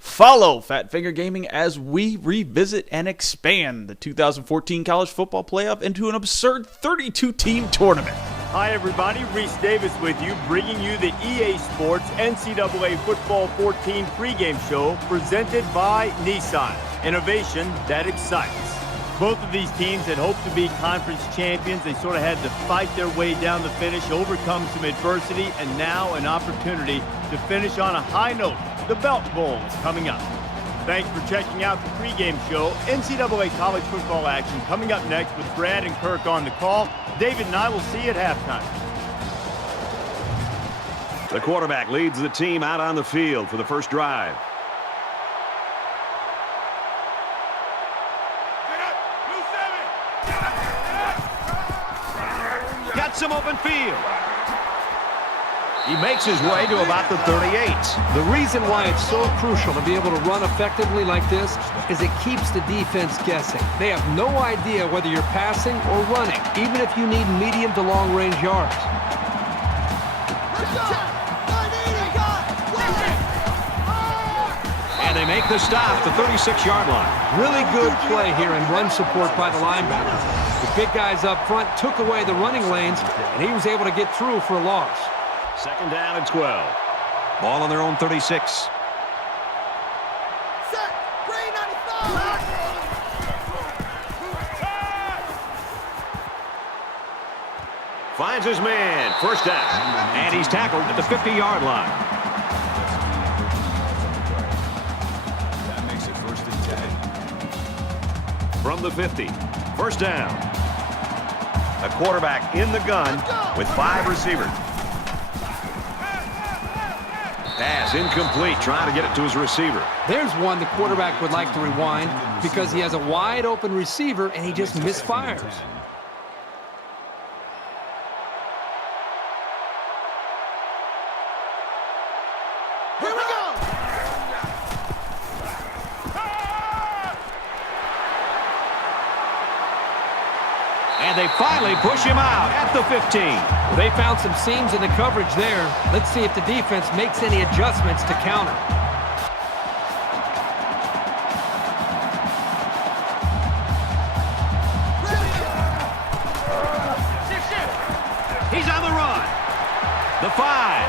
Follow Fat Finger Gaming as we revisit and expand the 2014 College Football Playoff into an absurd 32-team tournament. Hi everybody, Reese Davis with you, bringing you the EA Sports NCAA Football 14 pregame show presented by Nissan. Innovation that excites. Both of these teams had hoped to be conference champions. They sort of had to fight their way down the finish, overcome some adversity, and now an opportunity to finish on a high note. The Belt Bowl is coming up. Thanks for checking out the pregame show. NCAA college football action coming up next with Brad and Kirk on the call. David and I will see you at halftime. The quarterback leads the team out on the field for the first drive. Got some open field. He makes his way to about the 38. The reason why it's so crucial to be able to run effectively like this is it keeps the defense guessing. They have no idea whether you're passing or running, even if you need medium to long range yards. And they make the stop at the 36-yard line. Really good play here and run support by the linebacker. The big guys up front took away the running lanes, and he was able to get through for a loss. Second down and 12. Ball on their own 36. Set. Green 95. Finds his man. First down. And he's tackled at the 50-yard line. That makes it 1st and 10. From the 50. First down. A quarterback in the gun with 5 receivers. Pass incomplete, trying to get it to his receiver. There's one the quarterback would like to rewind because he has a wide open receiver and he just misfires. Here we go. And they finally push him out at the 15. They found some seams in the coverage there. Let's see if the defense makes any adjustments to counter. He's on the run. The 5.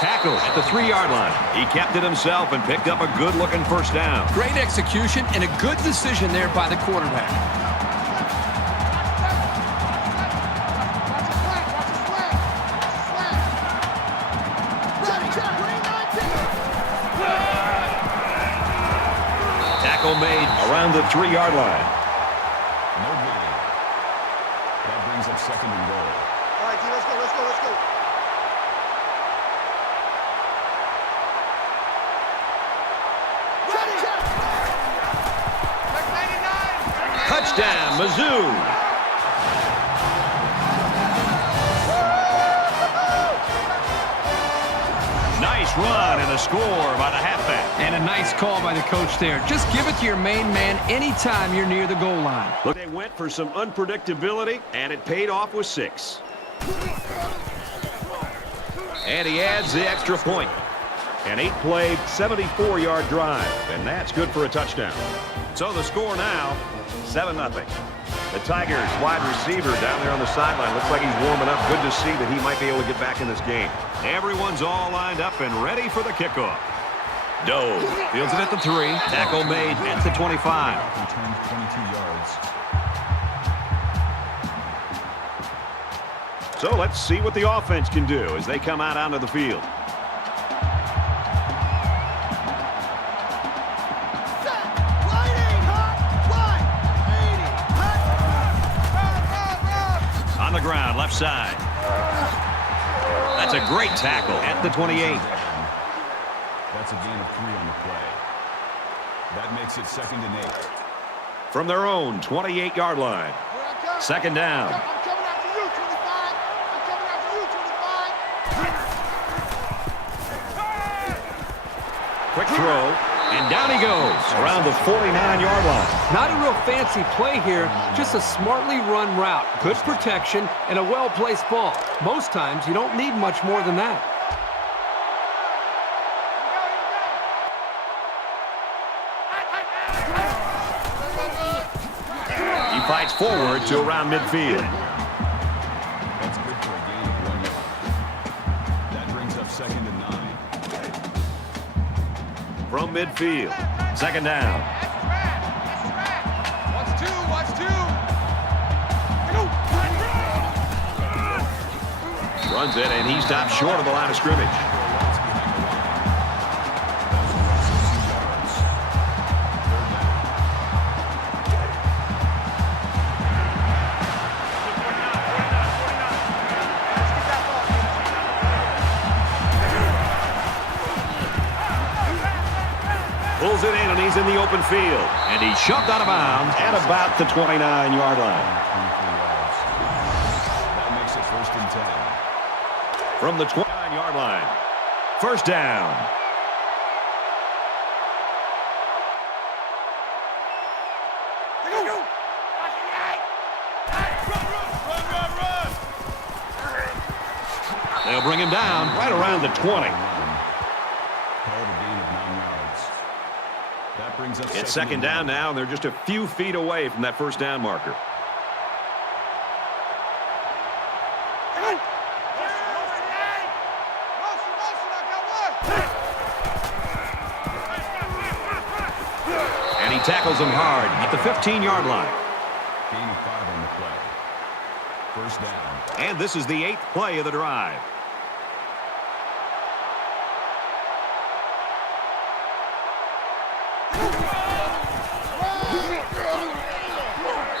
Tackle at the 3-yard line. He kept it himself and picked up a good-looking first down. Great execution and a good decision there by the quarterback. Made around the 3-yard line. No gain. That brings up 2nd and goal. All right, D, let's go, let's go, let's go. Ready. Touchdown, Mizzou. Nice run and a score by the halfback. And a nice call by the coach there. Just give it to your main man anytime you're near the goal line. Look, they went for some unpredictability, and it paid off with 6. And he adds the extra point. An 8-play, 74-yard drive, and that's good for a touchdown. So the score now, 7-0. The Tigers wide receiver down there on the sideline. Looks like he's warming up. Good to see that he might be able to get back in this game. Everyone's all lined up and ready for the kickoff. Doe fields it at the 3. Tackle made at the 25. Returned 22 yards. So let's see what the offense can do as they come out onto the field. On the ground, left side. That's a great tackle at the 28. That's a gain of 3 on the play. That makes it 2nd and 8. From their own 28-yard line. 2nd down. I'm coming after you, 25. I'm coming after you, 25. Quick throw, and down he goes around the 49-yard line. Not a real fancy play here, just a smartly run route. Good protection and a well-placed ball. Most times, you don't need much more than that. fights forward to around midfield. That's good for a gain of 1 yard. That brings up 2nd and 9. From midfield, 2nd down. Watch two. Runs it, and he stops short of the line of scrimmage. Pulls it in, and he's in the open field. And he's shoved out of bounds at about the 29-yard line. That makes it 1st and 10. From the 29-yard line. 1st down. They'll bring him down right around the 20. Called a gain of 9 yards. That brings up It's 2nd down now, and they're just a few feet away from that 1st down marker. And he tackles him hard at the 15-yard line. Gain of 5 on the play. 1st down. And this is the 8th play of the drive.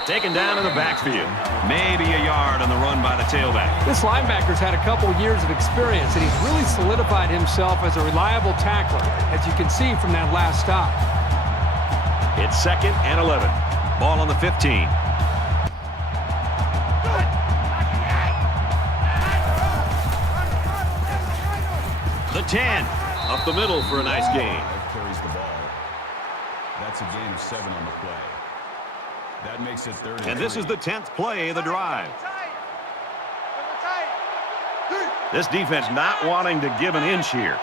Taken down in the backfield. Maybe a yard on the run by the tailback. This linebacker's had a couple years of experience, and he's really solidified himself as a reliable tackler, as you can see from that last stop. It's 2nd and 11. Ball on the 15. The 10. Up the middle for a nice gain. Carries the ball. That's a gain of 7 on the play. That makes it 3rd And this is the 10th play of the drive. This defense not wanting to give an inch here.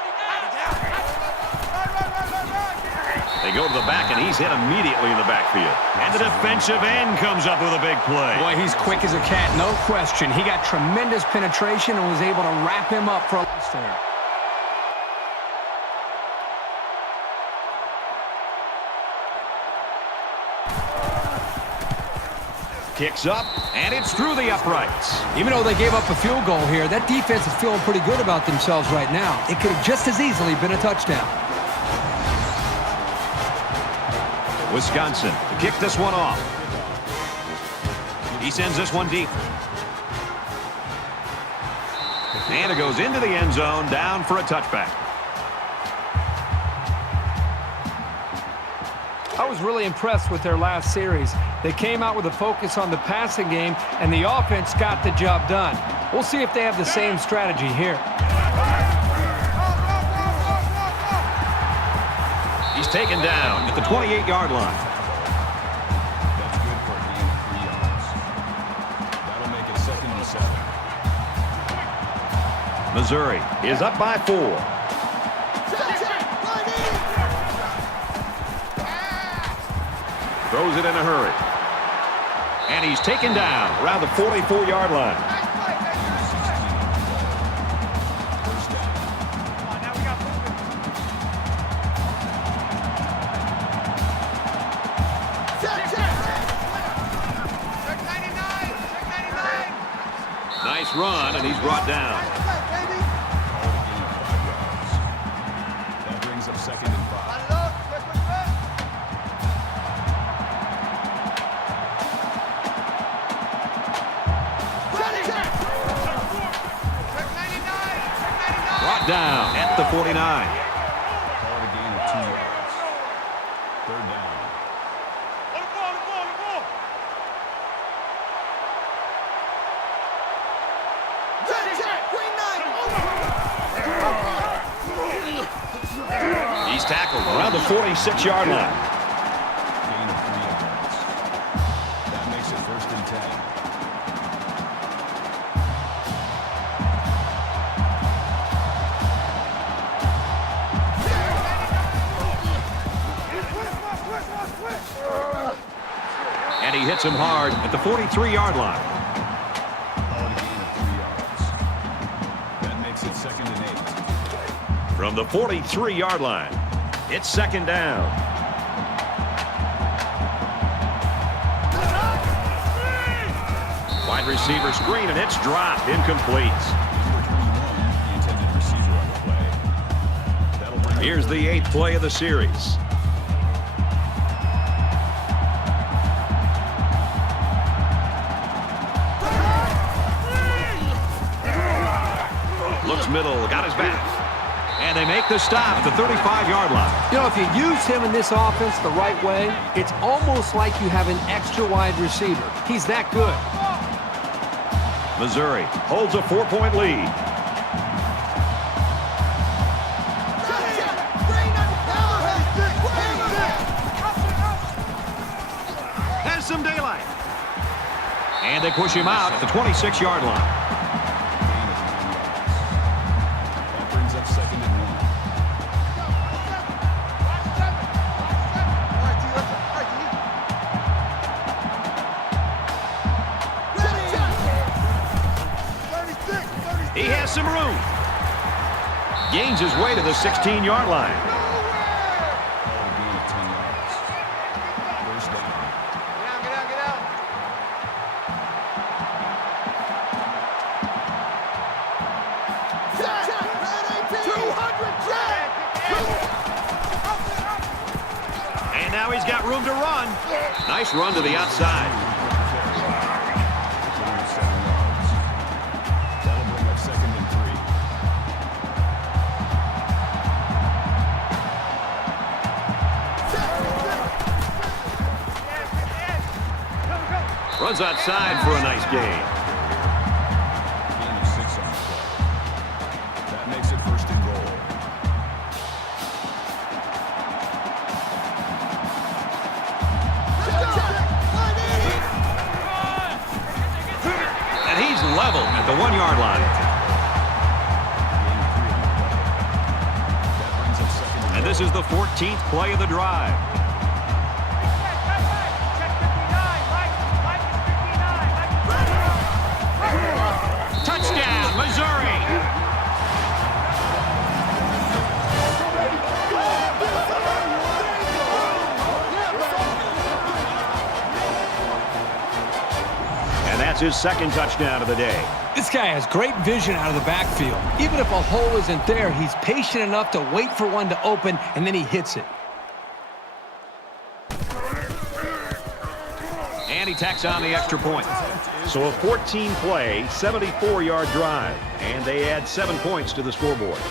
They go to the back, and he's hit immediately in the backfield. And the defensive end comes up with a big play. Boy, he's quick as a cat, no question. He got tremendous penetration and was able to wrap him up for a loss there. Kicks up, and it's through the uprights. Even though they gave up a field goal here, that defense is feeling pretty good about themselves right now. It could have just as easily been a touchdown. Wisconsin to kick this one off. He sends this one deep. And it goes into the end zone, down for a touchback. I was really impressed with their last series. They came out with a focus on the passing game, and the offense got the job done. We'll see if they have the same strategy here. He's taken down at the 28-yard line. That's good for a gain of 3 yards. That'll make it 2nd and 7. Missouri is up by 4. Throws it in a hurry. And he's taken down around the 44-yard line. Nice run, and he's brought down. That brings up 2nd and 5. Down at the 49. Call it a gain of 2 yards. 3rd down. He's tackled around the 46-yard line. Gain of 3 yards. That makes it 1st and 10. And he he hits him hard at the 43-yard line. Call it a gain of 3 yards. That makes it 2nd and 8. From the 43-yard line, it's 2nd down. Wide receiver screen, and it's dropped. Incomplete. Number 21, the intended receiver on the play. That'll bring Here's the 8th play of the series. Looks middle, got his back. And they make the stop at the 35-yard line. You know, if you use him in this offense the right way, it's almost like you have an extra wide receiver. He's that good. Missouri holds a 4-point lead. Has some daylight. And they push him out at the 26-yard line. That brings up 2nd and 1. He has some room. Gains his way to the 16-yard line. Call it a gain of 10 yards. First down. Get out, get out. And now he's got room to run. Nice run to the outside. Gain of 7 yards. That'll bring up 2nd and 3. Runs outside for a nice gain. Gain of 6 on the play. That makes it 1st and goal. And he's level at the 1-yard line. Gain of 3 on the play. That brings up 2nd and And this is the 14th play of the drive. Touchdown, Missouri! And that's his 2nd touchdown of the day. This guy has great vision out of the backfield. Even if a hole isn't there, he's patient enough to wait for one to open, and then he hits it. And he tacks on the extra point. So a 14-play, 74-yard drive. And they add 7 points to the scoreboard.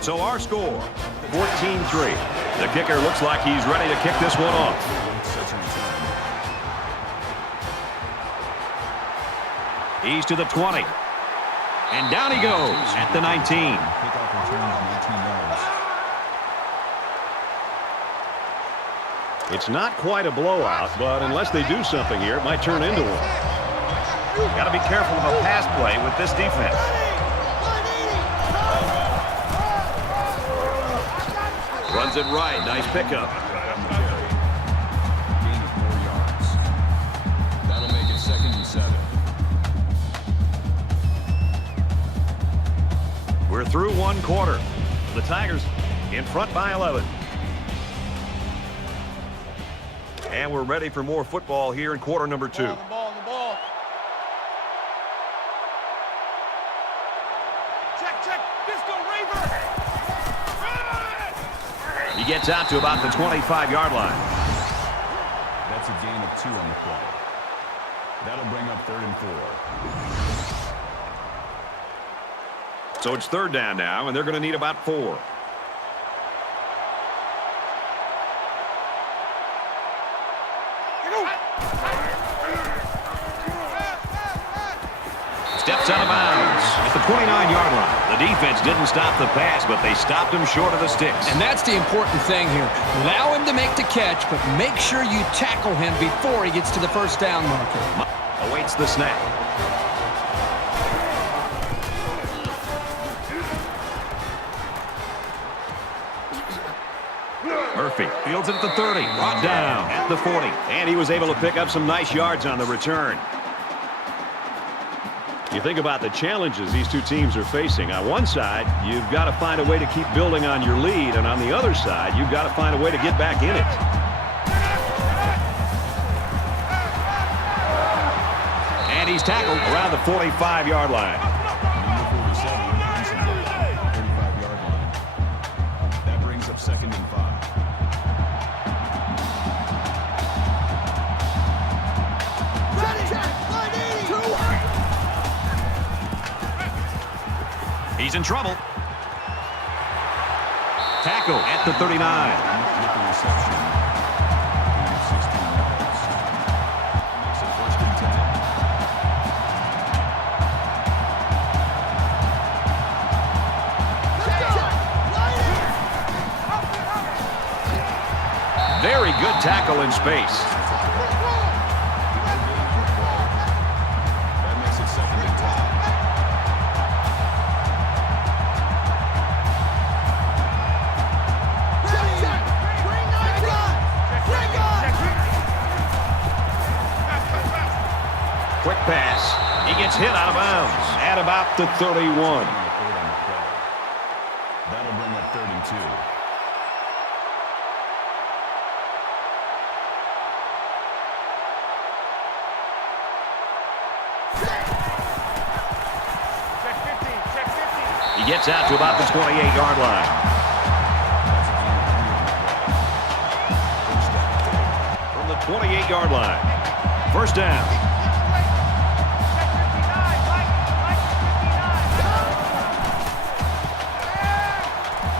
So our score, 14-3. The kicker looks like he's ready to kick this one off. Such a return. He's to the 20. And down he goes at the 19. Kickoff return of 19 yards. It's not quite a blowout, but unless they do something here, it might turn into one. Got to be careful of a pass play with this defense. Runs it right. Nice pickup. Gain of 4 yards. That'll make it 2nd and 7. We're through 1 quarter. The Tigers in front by 11. And we're ready for more football here in quarter number 2. The ball. Check. Disco Raver. He gets out to about the 25-yard line. That's a gain of 2 on the play. That'll bring up 3rd and 4. So it's 3rd down now, and they're going to need about 4. Steps out of bounds at the 29-yard line. The defense didn't stop the pass, but they stopped him short of the sticks. And that's the important thing here. Allow him to make the catch, but make sure you tackle him before he gets to the 1st down marker. Awaits the snap. Murphy fields it at the 30. Brought down at the 40. And he was able to pick up some nice yards on the return. You think about the challenges these two teams are facing. On one side, you've got to find a way to keep building on your lead. And on the other side, you've got to find a way to get back in it. And he's tackled around the 45-yard line. Number 47 brings him down at the 35-yard line. That brings up 2nd and 5. He's in trouble. Tackle at the 39. With the reception. 16 yards. Makes it 1st and 10. Very good tackle in space. That makes it 2nd and 10. Quick pass. He gets hit out of bounds at about the 31. That'll bring up 3rd and 2. He gets out to about the 28-yard line. From the 28-yard line. 1st down.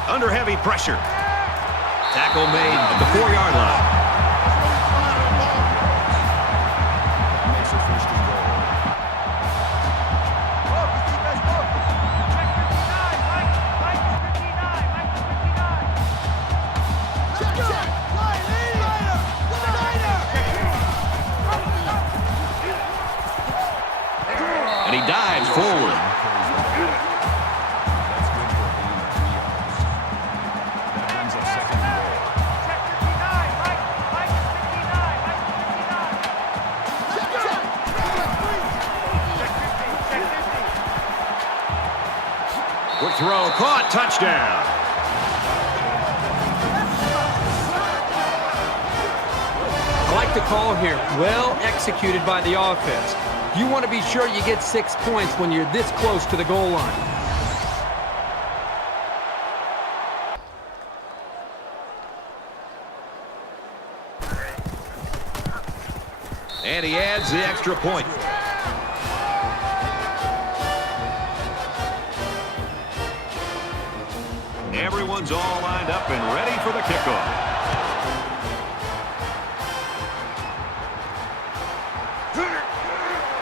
Under heavy pressure. Tackle made at the 4-yard line. That makes it 1st and goal. And he dives forward. That's good for a gain of 3 yards. That brings up 2nd and goal. Quick throw, caught, touchdown. I like the call here. Well executed by the offense. You want to be sure you get 6 points when you're this close to the goal line. And he adds the extra point. Everyone's all lined up and ready for the kickoff.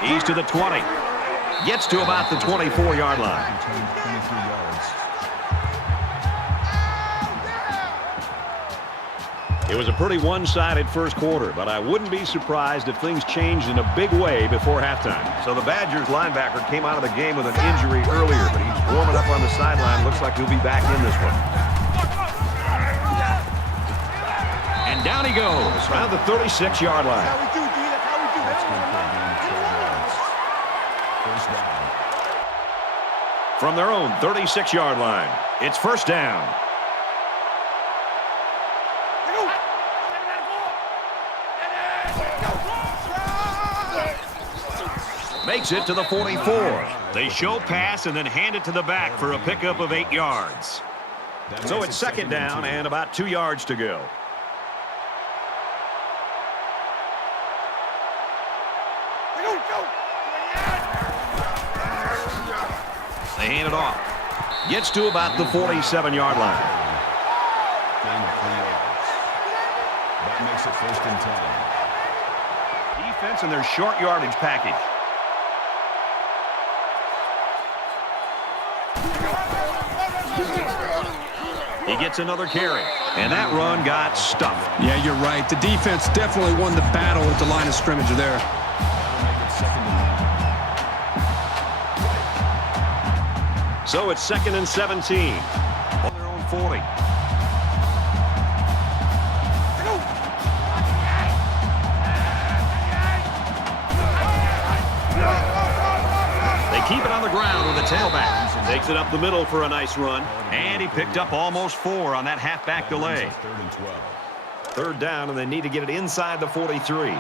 He's to the 20. Gets to about the 24-yard line. 23 yards. It was a pretty one-sided first quarter, but I wouldn't be surprised if things changed in a big way before halftime. So the Badgers linebacker came out of the game with an injury earlier, but he's warming up on the sideline. Looks like he'll be back in this one. And down he goes around the 36-yard line. That's good for a gain of 12 yards. 1st down. From their own 36-yard line, it's 1st down. Makes it to the 44. They show pass and then hand it to the back for a pickup of 8 yards. So it's 2nd down and about 2 yards to go. They hand it off. Gets to about the 47-yard line. Gain of 3 yards. That makes it 1st and 10. Defense and their short yardage package. He gets another carry, and that run got stuffed. Yeah, you're right. The defense definitely won the battle at the line of scrimmage there. That'll make it 2nd and 9. So it's 2nd and 17 on their own 40. keep it on the ground with a tailback. Takes it up the middle for a nice run. And he picked up almost 4 on that halfback delay. Third and 12. Third down, and they need to get it inside the 43.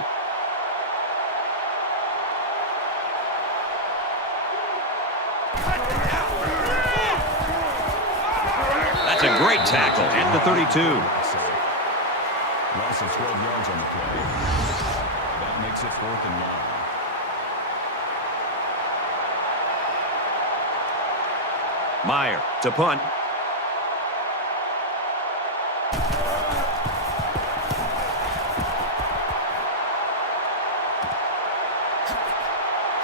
That's a great tackle at the 32. Loss of 12 yards on the play. That makes it 4th and 1. Meyer to punt.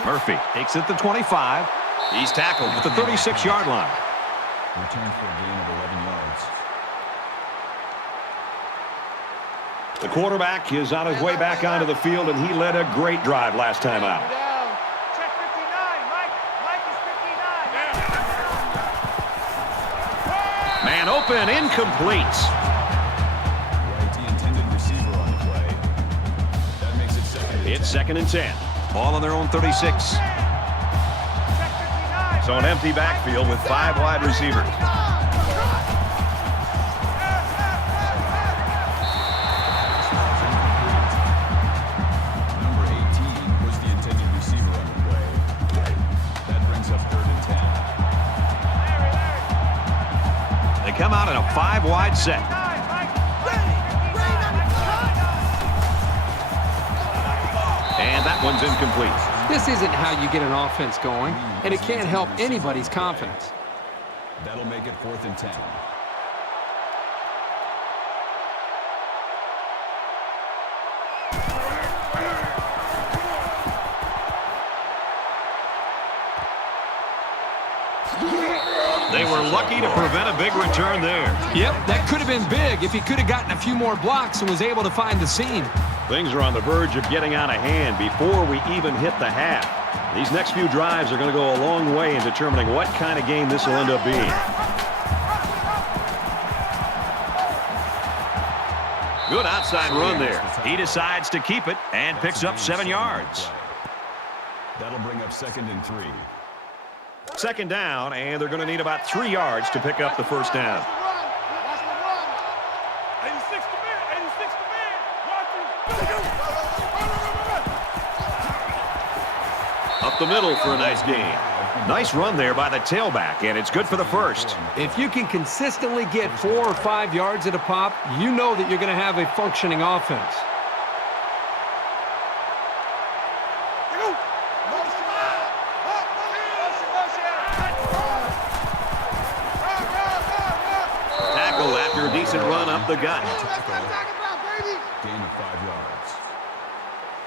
Murphy takes it to 25. He's tackled at the 36-yard line. Return for a gain of 11 yards. The quarterback is on his way back onto the field, and he led a great drive last time out. Check 59. Mike is 59. Man open, incomplete. Right, the intended receiver on the play. That makes it 2nd and 10. It's 2nd and 10. Ball on their own 36. Check 59. So an empty backfield with 5 wide receivers. Number 18 was the intended receiver on the play. That brings up 3rd and 10. They come out in a 5-wide set. And that one's incomplete. This isn't how you get an offense going, and it can't help anybody's confidence. That'll make it 4th and 10. They were lucky to prevent a big return there. Yep, that could have been big if he could have gotten a few more blocks and was able to find the seam. Things are on the verge of getting out of hand before we even hit the half. These next few drives are going to go a long way in determining what kind of game this will end up being. Good outside run there. He decides to keep it and picks up 7 yards. That'll bring up 2nd and 3. 2nd down, and they're going to need about 3 yards to pick up the first down. Watch the run. 86 to man. 86 to man. Watch him. Up the middle for a nice gain. Nice run there by the tailback, and it's good for the first. If you can consistently get 4 or 5 yards at a pop, you know that you're going to have a functioning offense. Tackle after a decent run up the gut. Gain of 5 yards.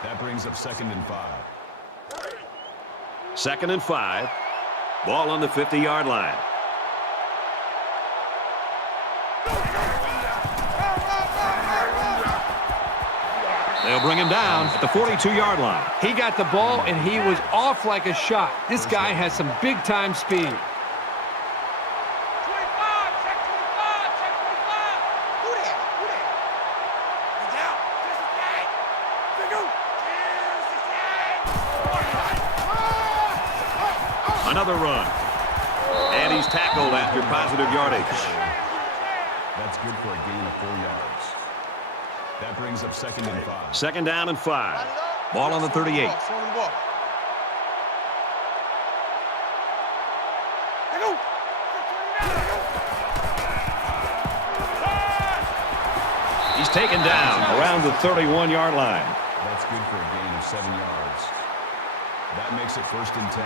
That brings up 2nd and 5. 2nd and 5. Ball on the 50-yard line. They'll bring him down at the 42-yard line. He got the ball, and he was off like a shot. This guy has some big-time speed. 25. Check 25. Check 25. Who that? He's down. 68. Another run. And he's tackled after positive yardage. That's good for a gain of 4 yards. That brings up 2nd and 5. 2nd down and 5. Ball on the 38. He's taken down around the 31-yard line. That's good for a gain of 7 yards. That makes it 1st and 10.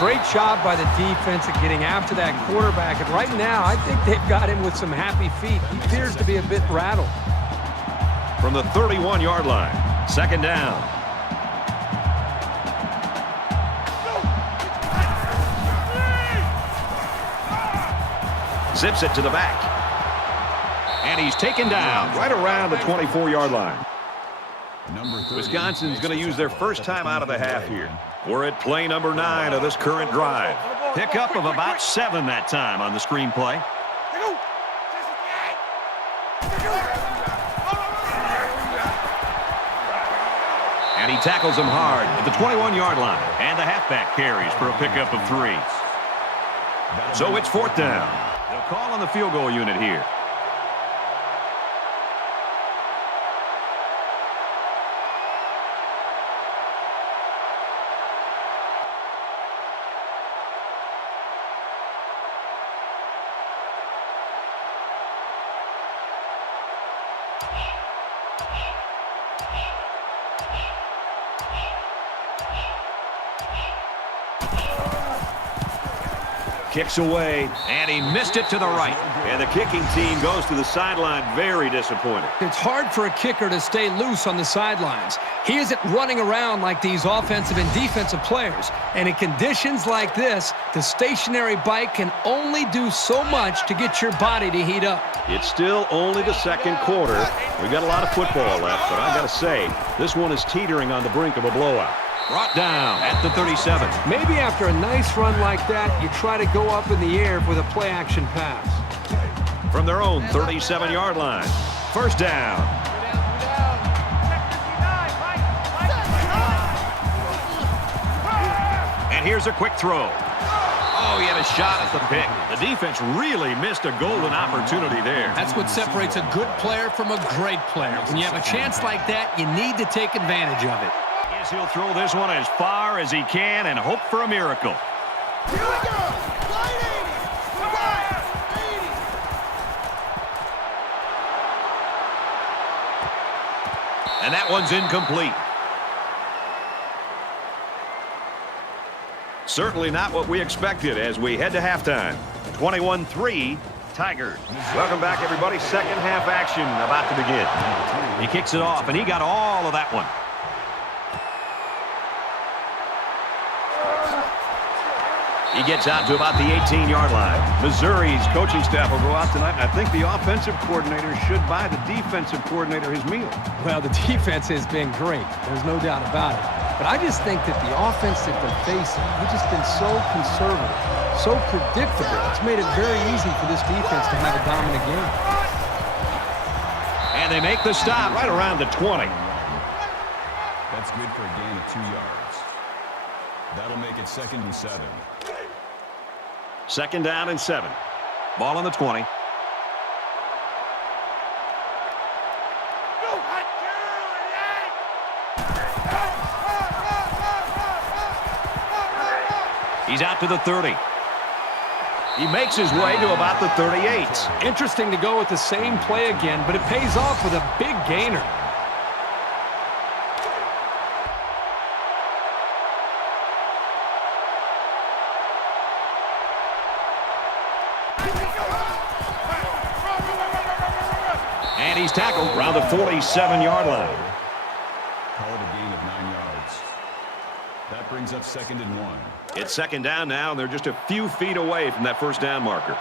Great job by the defense at getting after that quarterback. And right now, I think they've got him with some happy feet. He appears to be a bit rattled. From the 31-yard line, 2nd down. Zips it to the back. And he's taken down right around the 24-yard line. Wisconsin's going to use their first time out of the half here. We're at play number 9 of this current drive. Pickup of about 7 that time on the screenplay. And he tackles him hard at the 21-yard line. And the halfback carries for a pickup of 3. So it's 4th down. They'll call on the field goal unit here. Kicks away, and he missed it to the right. And the kicking team goes to the sideline very disappointed. It's hard for a kicker to stay loose on the sidelines. He isn't running around like these offensive and defensive players. And in conditions like this, the stationary bike can only do so much to get your body to heat up. It's still only the second quarter. We've got a lot of football left, but I got to say, this one is teetering on the brink of a blowout. Brought down at the 37. Maybe after a nice run like that, you try to go up in the air with a play-action pass. From their own 37-yard line. First down. And here's a quick throw. Oh, he had a shot at the pick. The defense really missed a golden opportunity there. That's what separates a good player from a great player. When you have a chance like that, you need to take advantage of it. He'll throw this one as far as he can and hope for a miracle. Here we go! Line 80! And that one's incomplete. Certainly not what we expected as we head to halftime. 21-3, Tigers. Welcome back, everybody. Second half action about to begin. He kicks it off, and he got all of that one. He gets out to about the 18-yard line. Missouri's coaching staff will go out tonight, and I think the offensive coordinator should buy the defensive coordinator his meal. Well, the defense has been great. There's no doubt about it. But I just think that the offense that they're facing, they've just been so conservative, so predictable. It's made it very easy for this defense to have a dominant game. And they make the stop right around the 20. That's good for a gain of 2 yards. That'll make it 2nd and 7. 2nd down and 7. Ball on the 20. He's out to the 30. He makes his way to about the 38. Interesting to go with the same play again, but it pays off with a big gainer. And he's tackled around the 47-yard line. Call it a gain of 9 yards. That brings up 2nd and 1. It's 2nd down now, and they're just a few feet away from that first down marker.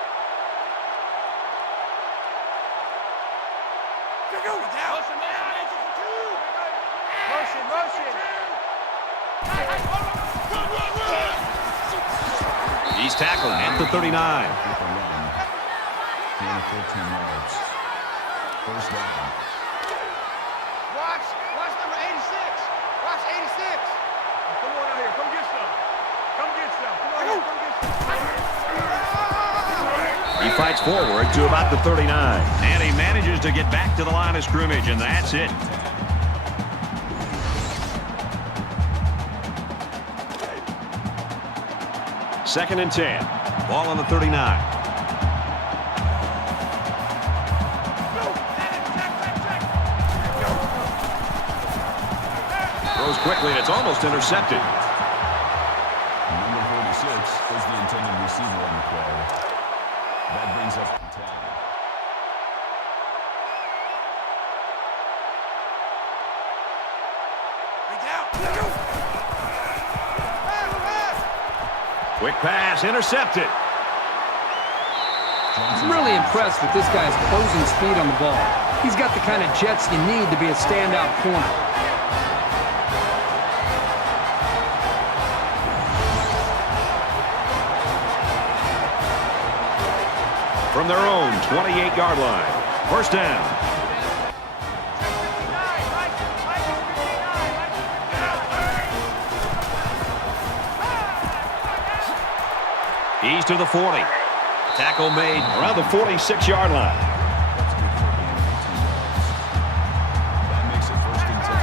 He's tackled at the 39. Gain of 14 yards. First down. Watch number 86. Watch 86. Come on out here. Come get some. Come get some. Come on here. Come get some. He fights forward to about the 39. And he manages to get back to the line of scrimmage, and that's it. Second and 10. Ball on the 39. Throws quickly, and it's almost intercepted. Number 46 is the intended receiver on the play. That brings up 10. Quick pass, intercepted. I'm really impressed with this guy's closing speed on the ball. He's got the kind of jets you need to be a standout corner. from their own 28-yard line. First down. He's to the 40. Tackle made around the 46-yard line. That makes it first and 10.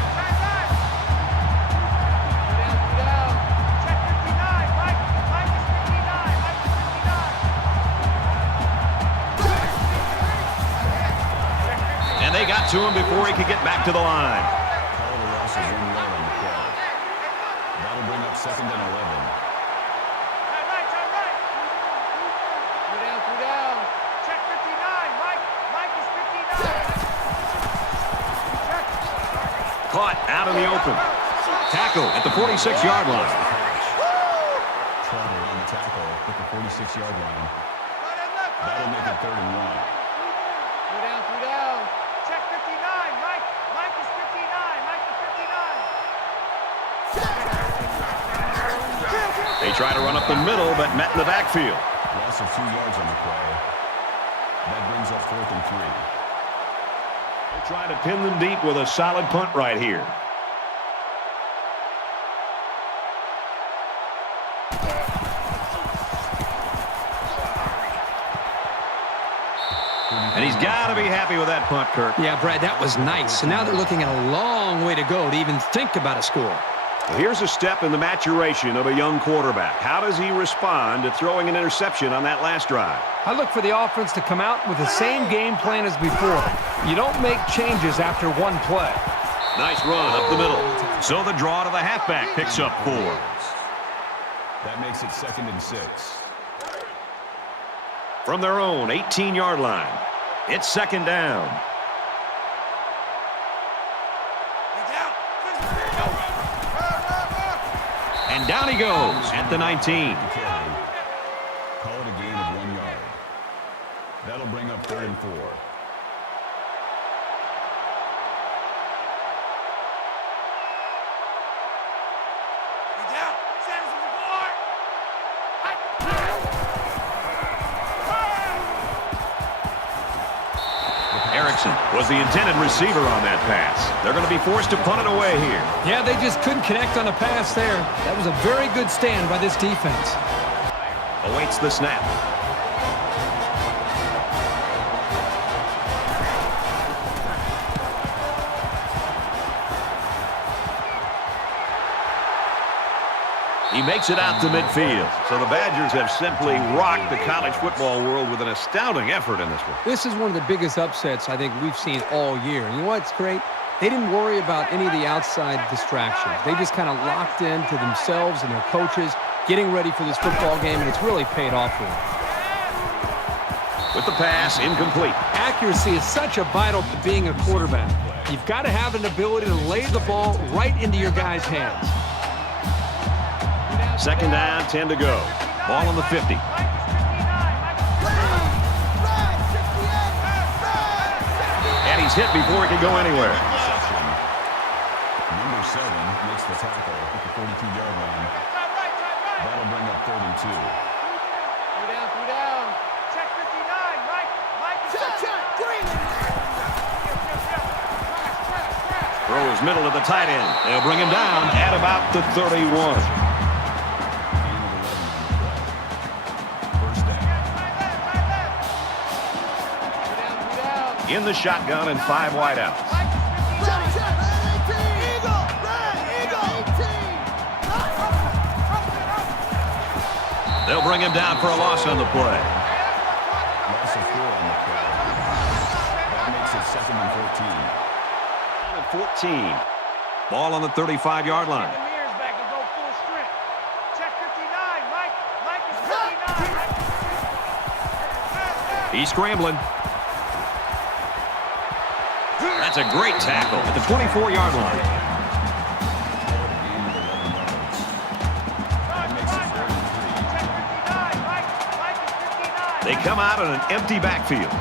And they got to him before he could get back to the line. Call the loss of 1 yard on the play. That'll bring up second and 11. Caught out in the open. Tackle at the 46-yard line. Trotter on the tackle at the 46-yard line. That'll make it third and 1. Check 59, Mike. Mike is 59. Mike is 59. They try to run up the middle, but met in the backfield. Loss of 2 yards on the play. That brings up fourth and 3. They're trying to pin them deep with a solid punt right here. And he's got to be happy with that punt, Kirk. Yeah, Brad, that was nice. So now they're looking at a long way to go to even think about a score. Well, here's a step in the maturation of a young quarterback. How does he respond to throwing an interception on that last drive? I look for the offense to come out with the same game plan as before. You don't make changes after one play. Nice run up the middle. So the draw to the halfback picks up 4. That makes it second and 6. From their own 18-yard line, it's second down. And down he goes at the 19. Call it a gain of 1 yard. That'll bring up third and 4. Erickson was the intended receiver on that pass. They're going to be forced to punt it away here. Yeah, they just couldn't connect on a pass there. That was a very good stand by this defense. Awaits the snap. He makes it out to midfield. So the Badgers have simply rocked the college football world with an astounding effort in this one. This is one of the biggest upsets I think we've seen all year. You know what's great? They didn't worry about any of the outside distractions. They just kind of locked into themselves and their coaches, getting ready for this football game, and it's really paid off for them. With the pass, incomplete. Accuracy is such a vital to being a quarterback. You've got to have an ability to lay the ball right into your guys' hands. Second down, 10 to go. Ball on the 50. And he's hit before he can go anywhere. Number 7 makes the tackle at the 42-yard line. That'll bring up third and 2. Check 59, Mike. Mike is 59. Throws middle to the tight end. They'll bring him down at about the 31. In the shotgun and 5 wideouts. They'll bring him down for a loss on the play. Loss of 4 on the play. That makes it second and 14. 14. Ball on the 35-yard line. Check 59, Mike. Mike is 59. He's scrambling. That's a great tackle at the 24-yard line. They come out in an empty backfield.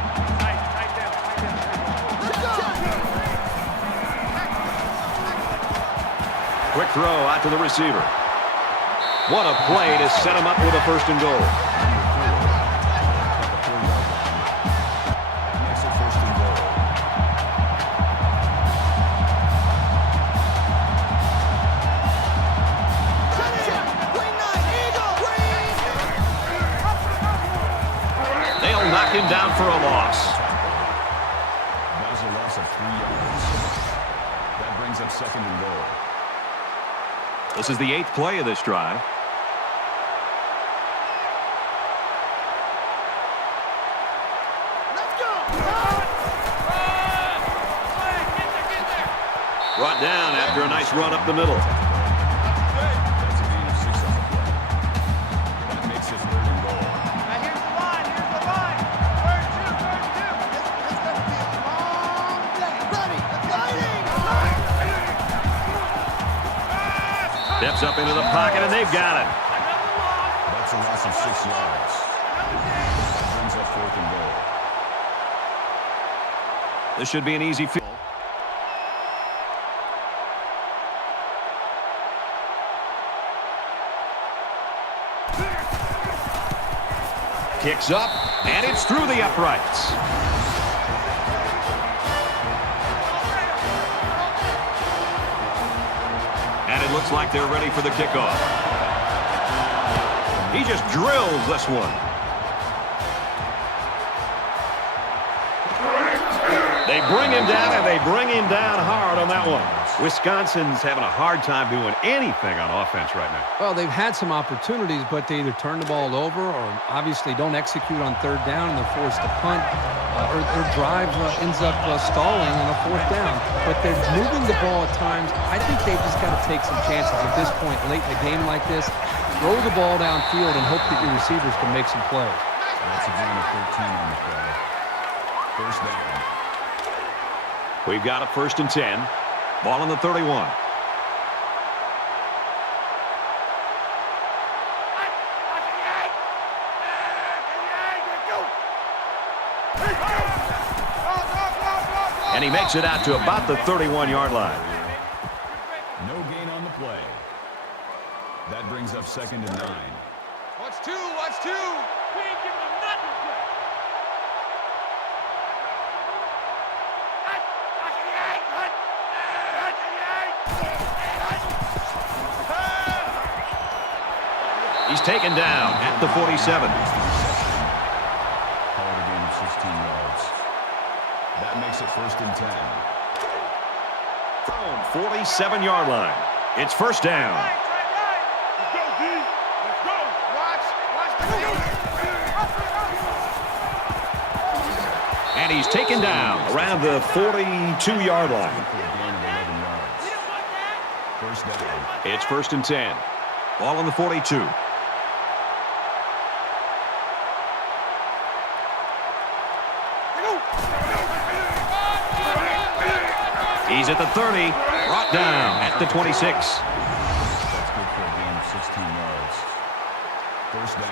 Quick throw out to the receiver. What a play to set him up with a first and goal. for a loss. That was a loss of 3 yards. That brings up second and goal. This is the 8th play of this drive. Brought down after a nice run up the middle. That's a gain of 6 on the play. That makes it third and goal. Now here's the line. Here's the line. Third and two. This is going to be a long day. Ready. Steps up into the pocket, and they've got it. That's a loss of 6 yards. That brings up fourth and goal. This should be an easy field. Kicks up, and it's through the uprights. And it looks like they're ready for the kickoff. He just drills this one. They bring him down, and they bring him down hard on that one. Wisconsin's having a hard time doing anything on offense right now. Well, they've had some opportunities, but they either turn the ball over or obviously don't execute on third down, and they're forced to punt, or their drive ends up stalling on a fourth down. But they're moving the ball at times. I think they've just got to take some chances at this point late in a game like this. Throw the ball downfield and hope that your receivers can make some plays. That's a gain of 13 on the play. First down. We've got a 1st and 10. Ball on the 31. And he makes it out to about the 31-yard line. No gain on the play. That brings up second and 9. Watch two. We ain't giving them nothing. He's taken down at the 47. Call it a gain of 16 yards. That makes it 1st and 10. From 47-yard line. It's first down. Let's go, D. Let's go. Watch the And he's taken down around the 42-yard line. For a gain of 11 yards. First down. It's 1st and 10. Ball on the 42. He's at the 30, brought down at the 26. That's good for a gain of 16 yards. First down.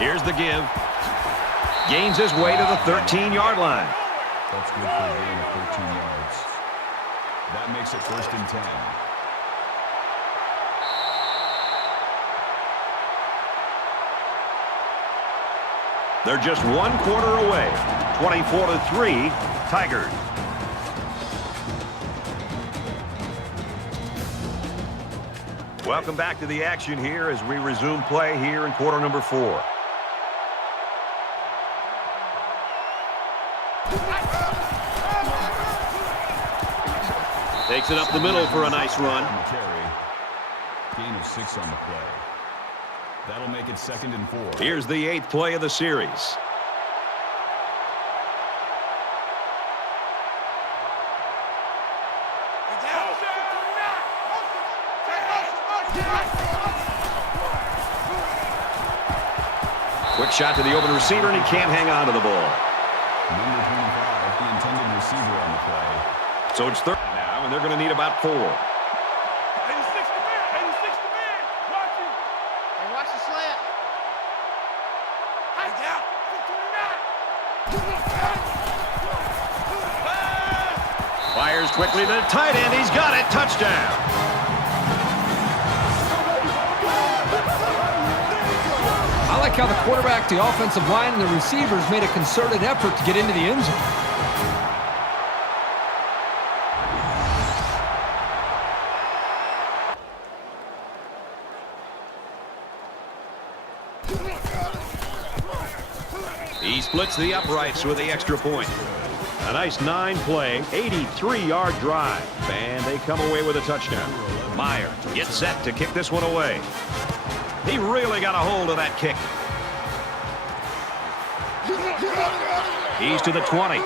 Here's the give. Gains his way to the 13-yard line. That's good for a gain of 13 yards. That makes it 1st and 10. They're just 1 quarter away. 24-3, Tigers. Welcome back to the action here as we resume play here in quarter number 4. Takes it up the middle for a nice run. On the carry. Gain of 6 on the play. That'll make it 2nd and 4. Here's the 8th play of the series. Quick shot to the open receiver, and he can't hang on to the ball. Number 25, the intended receiver on the play. So it's 3rd now, and they're going to need about 4. 86 to man. Watch him. Hey, watch the slant. Hey, down. 229. Fires quickly to the tight end. He's got it. Touchdown. I like how the quarterback, the offensive line, and the receivers made a concerted effort to get into the end zone. He splits the uprights with the extra point. A nice 9-play, 83-yard drive. And they come away with a touchdown. Meyer gets set to kick this one away. He really got a hold of that kick. He's to the 20.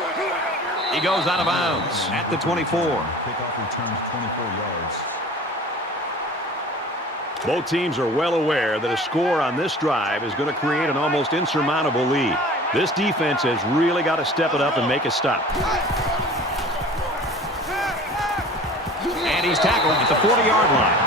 He goes out of bounds at the 24. Kickoff returns 24 yards. Both teams are well aware that a score on this drive is going to create an almost insurmountable lead. This defense has really got to step it up and make a stop. And he's tackled at the 40-yard line.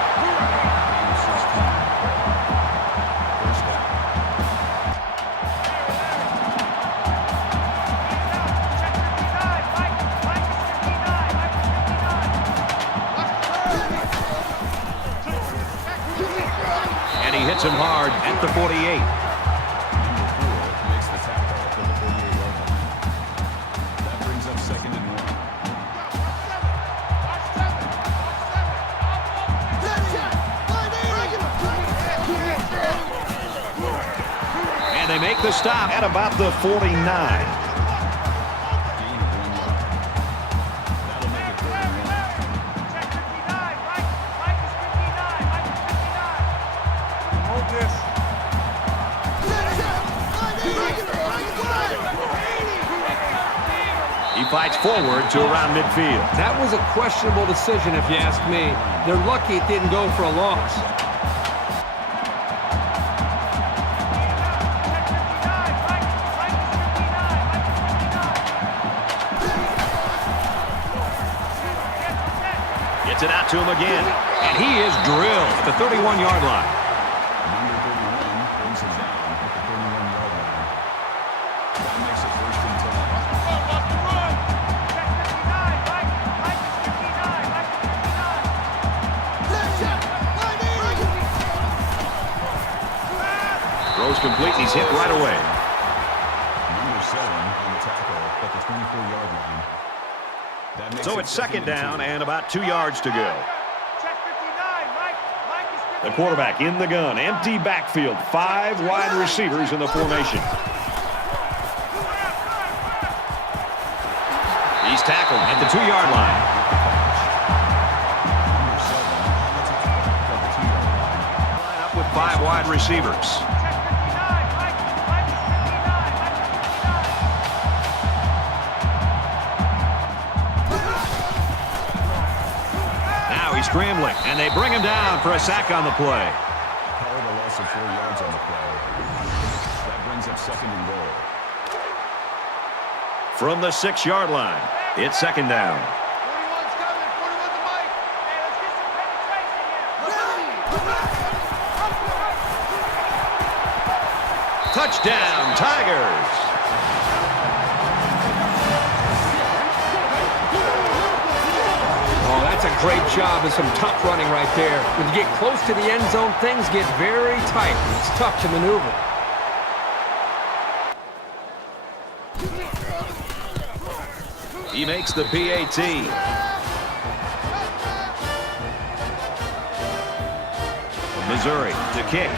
And he hits him hard at the 48. They make the stop at about the 49. He fights forward to around midfield. That was a questionable decision, if you ask me. They're lucky it didn't go for a loss. Gets it out to him again, and he is drilled at the 31-yard line. Number 31 brings it down at the 31-yard line. That makes it 1st and 10. Throws complete, and he's hit right away. Number 7 on the tackle at the 24-yard line. So it's 2nd down and about 2 yards to go. The quarterback in the gun, empty backfield, 5 wide receivers in the formation. He's tackled at the 2-yard line. Line up with 5 wide receivers. Scrambling, and they bring him down for a sack on the play. Called a loss of 4 yards on the play. That brings up 2nd and goal. From the 6-yard line, it's 2nd down. 41's coming. 41's the mic. Hey, let's get some penetration here. Touchdown, Tigers. That's a great job and some tough running right there. When you get close to the end zone, things get very tight. It's tough to maneuver. He makes the PAT. Missouri to kick.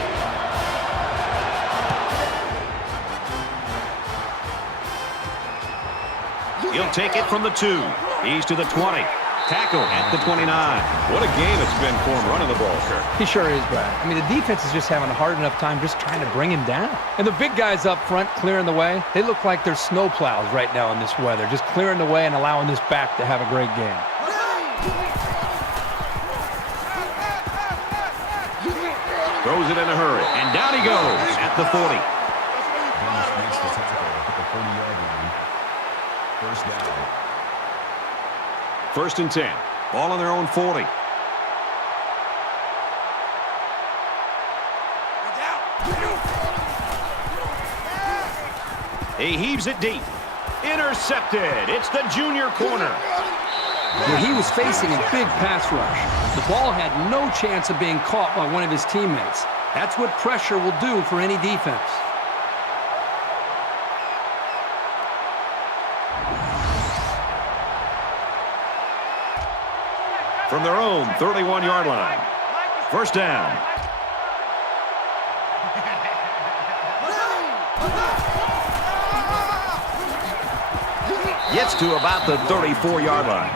He'll take it from the 2. He's to the 20. Tackle at the 29. What a game it's been for him running the ball, Kirk. He sure is, Brad. I mean, the defense is just having a hard enough time just trying to bring him down. And the big guys up front clearing the way, they look like they're snow plows right now in this weather, just clearing the way and allowing this back to have a great game. Throws it in a hurry, and down he goes at the 40. Dennis makes the tackle at the 40-yard line. 1st down. 1st and 10. Ball on their own 40. He heaves it deep. Intercepted. It's the junior corner. Well, he was facing a big pass rush. The ball had no chance of being caught by one of his teammates. That's what pressure will do for any defense. From their own 31-yard line. 1st down. Gets to about the 34-yard line.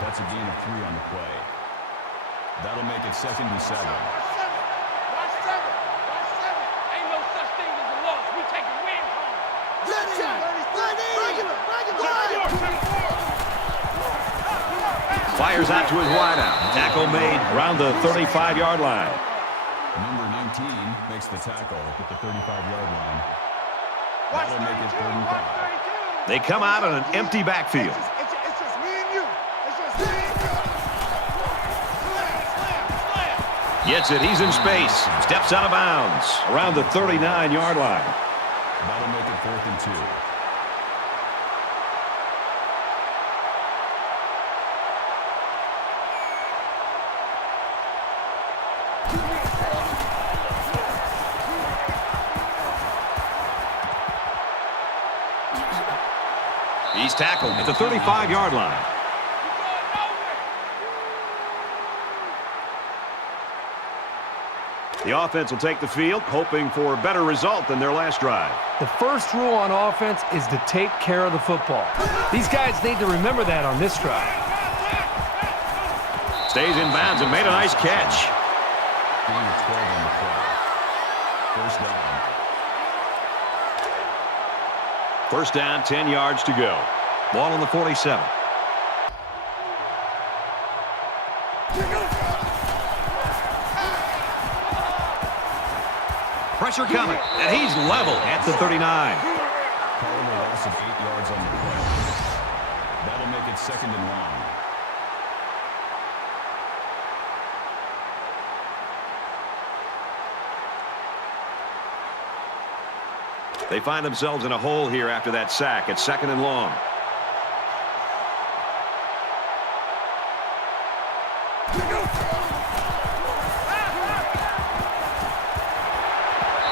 That's a gain of 3 on the play. That'll make it 2nd and 7. Watch 7. Ain't no such thing as a loss. We taking wins home. Fires out to his wideout. Tackle made around the 35-yard line. Number 19 makes the tackle at the 35-yard line. That'll make it 3rd and 5. They come out in an empty backfield. It's just me and you. It's just me and you. Slam. Gets it. He's in space. Steps out of bounds around the 39-yard line. That'll make it 4th and 2. He's tackled at the 35-yard line. The offense will take the field, hoping for a better result than their last drive. The first rule on offense is to take care of the football. These guys need to remember that on this drive. Stays in bounds and made a nice catch. Gain of 12 on the play. 1st down. 1st down, 10 yards to go. Ball on the 47. Pressure coming, and he's level at the 39. Call a loss of 8 yards on the play. That'll make it 2nd and long. They find themselves in a hole here after that sack. It's 2nd and long.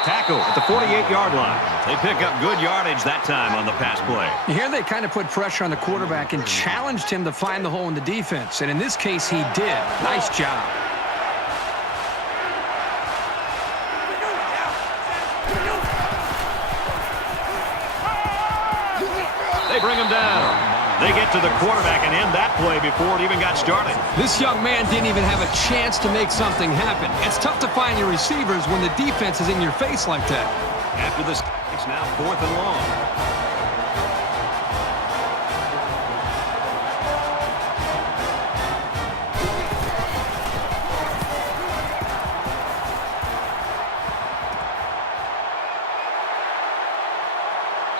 Tackle at the 48-yard line. They pick up good yardage that time on the pass play. Here they kind of put pressure on the quarterback and challenged him to find the hole in the defense. And in this case, he did. Nice job. They bring him down. They get to the quarterback and end that play before it even got started. This young man didn't even have a chance to make something happen. It's tough to find your receivers when the defense is in your face like that. After this, it's now 4th and long.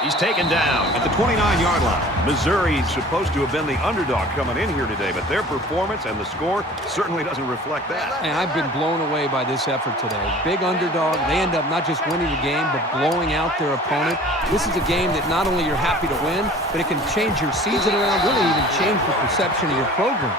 He's taken down at the 29-yard line. Missouri's supposed to have been the underdog coming in here today, but their performance and the score certainly doesn't reflect that. And I've been blown away by this effort today. Big underdog. They end up not just winning the game, but blowing out their opponent. This is a game that not only you're happy to win, but it can change your season around, really even change the perception of your program.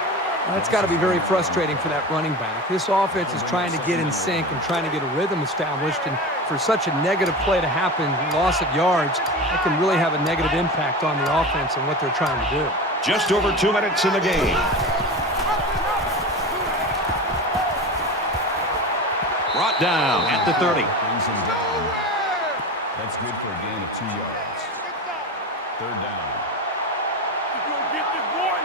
That's got to be very frustrating for that running back. This offense is trying to get in sync and trying to get a rhythm established, and for such a negative play to happen, loss of yards, that can really have a negative impact on the offense and what they're trying to do. Just over 2 minutes in the game. Brought down at the 30. Brings him down. That's good for a gain of 2 yards. 3rd down. You gonna get this, boy?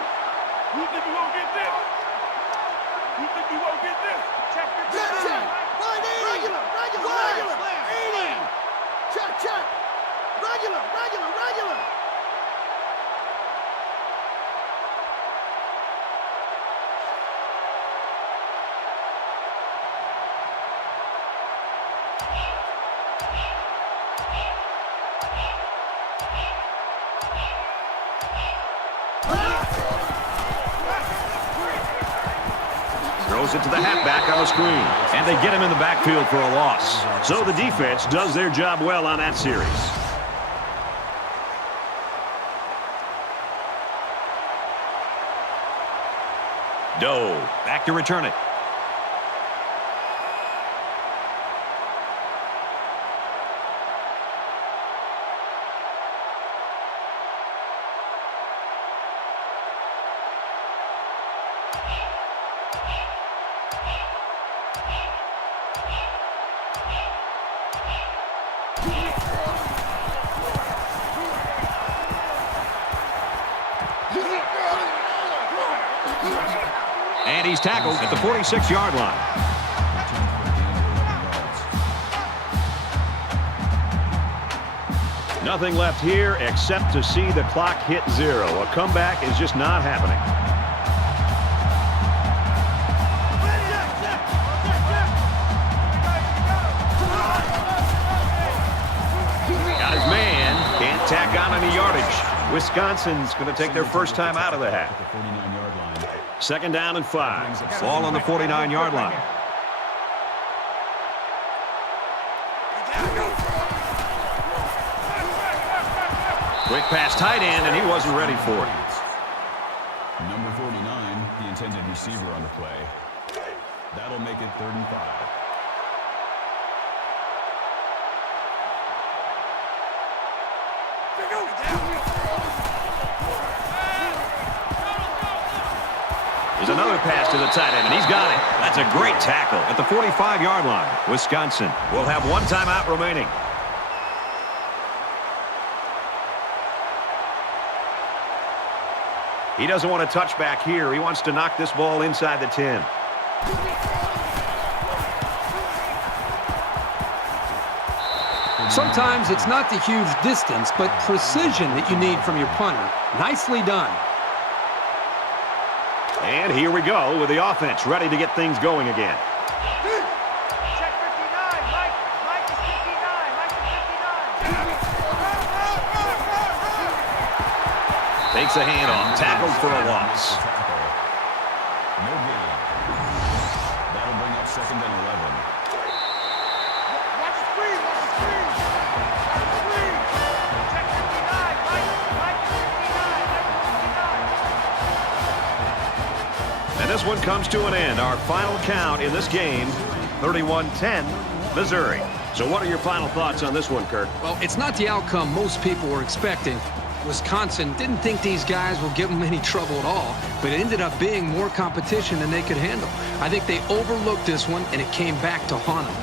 You think you gonna get this? You think you gonna get this? Check your check. Regular. 80. Check. Regular. Throws it to the halfback on the screen. And they get him in the backfield for a loss. So the defense does their job well on that series. Doe back to return it. He's tackled at the 46-yard line. Nothing left here except to see the clock hit 0. A comeback is just not happening. Got his man. Can't tack on any yardage. Wisconsin's going to take their first time out of the half. 2nd down and 5. Ball on the 49-yard line. Quick pass tight end, and he wasn't ready for it. Number 49, the intended receiver on the play. That'll make it 35. There's another pass to the tight end, and he's got it. That's a great tackle at the 45-yard line. Wisconsin will have 1 timeout remaining. He doesn't want to touch back here. He wants to knock this ball inside the 10. Sometimes it's not the huge distance, but precision that you need from your punter. Nicely done. And here we go with the offense ready to get things going again. Check 59. Mike is 59. Mike is 59. Takes a handoff, tackled for a loss. No gain. That'll bring up 2nd and 11. Watch the screen. Watch the screen. Watch the screen. Check 59. Mike is 59. Mike is 59. And this one comes to an end. Our final count in this game, 31-10, Missouri. So what are your final thoughts on this one, Kirk? Well, it's not the outcome most people were expecting. Wisconsin didn't think these guys would give them any trouble at all, but it ended up being more competition than they could handle. I think they overlooked this one, and it came back to haunt them.